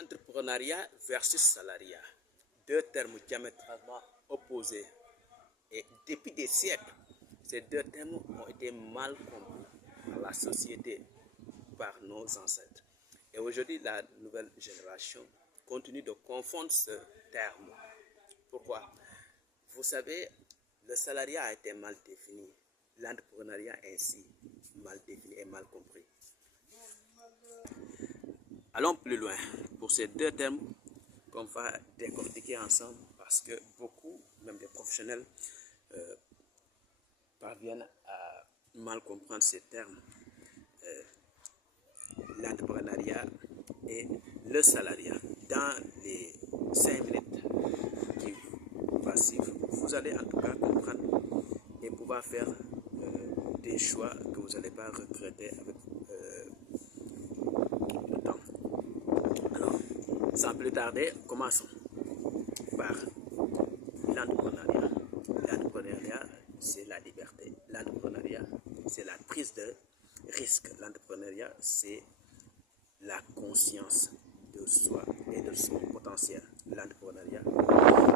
Entrepreneuriat versus salariat, deux termes diamétralement opposés. Et depuis des siècles, ces deux termes ont été mal compris par la société, par nos ancêtres. Et aujourd'hui, la nouvelle génération continue de confondre ce terme. Pourquoi? Vous savez, le salariat a été mal défini, l'entrepreneuriat ainsi mal défini et mal compris. Allons plus loin pour ces deux termes qu'on va décortiquer ensemble parce que beaucoup, même des professionnels, parviennent à mal comprendre ces termes. L'entrepreneuriat et le salariat. Dans les 5 minutes qui vont suivre, vous allez en tout cas comprendre et pouvoir faire des choix que vous n'allez pas regretter avec le temps. Alors, sans plus tarder, commençons par l'entrepreneuriat. L'entrepreneuriat, c'est la liberté. L'entrepreneuriat, c'est la prise de risque. L'entrepreneuriat, c'est la conscience de soi et de son potentiel. L'entrepreneuriat,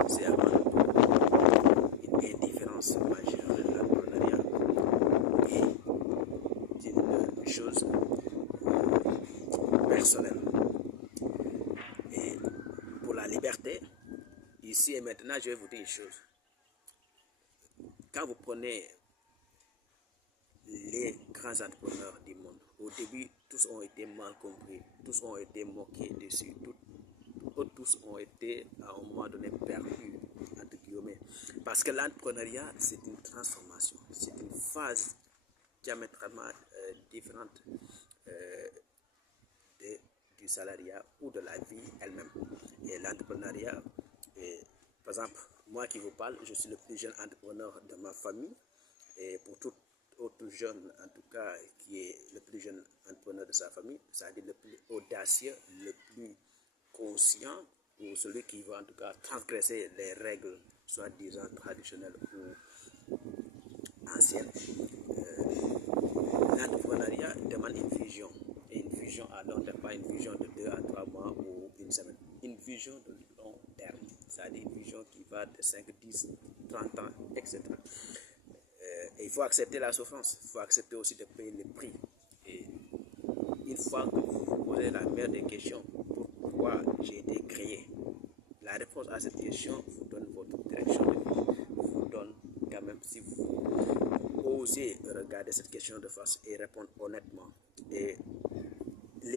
c'est avant tout une indifférence majeure. L'entrepreneuriat est une chose personnelle. Et pour la liberté, ici et maintenant, je vais vous dire une chose. Quand vous prenez les grands entrepreneurs du monde, au début, tous ont été mal compris, tous ont été moqués dessus, tous ont été à un moment donné perdus, entre guillemets. Parce que l'entrepreneuriat, c'est une transformation, c'est une phase diamétralement différente du salariat ou de la vie elle-même. Et l'entrepreneuriat, par exemple, moi qui vous parle, je suis le plus jeune entrepreneur de ma famille. Et pour tout autre jeune, en tout cas, qui est le plus jeune entrepreneur de sa famille, c'est-à-dire le plus audacieux, le plus conscient, ou celui qui va en tout cas transgresser les règles, soit disant traditionnelles ou anciennes. L'entrepreneuriat demande une vision. Et une vision à long terme, pas une vision de 2 à 3 mois ou une semaine. Une vision de long terme, c'est-à-dire une vision qui va de 5, 10, 30 ans, etc. Et il faut accepter la souffrance, il faut accepter aussi de payer le prix. Et une fois que vous vous posez la meilleure des questions, pourquoi j'ai été créé, la réponse à cette question vous donne votre direction de vie, vous donne quand même, si vous osez regarder cette question de face et répondre honnêtement,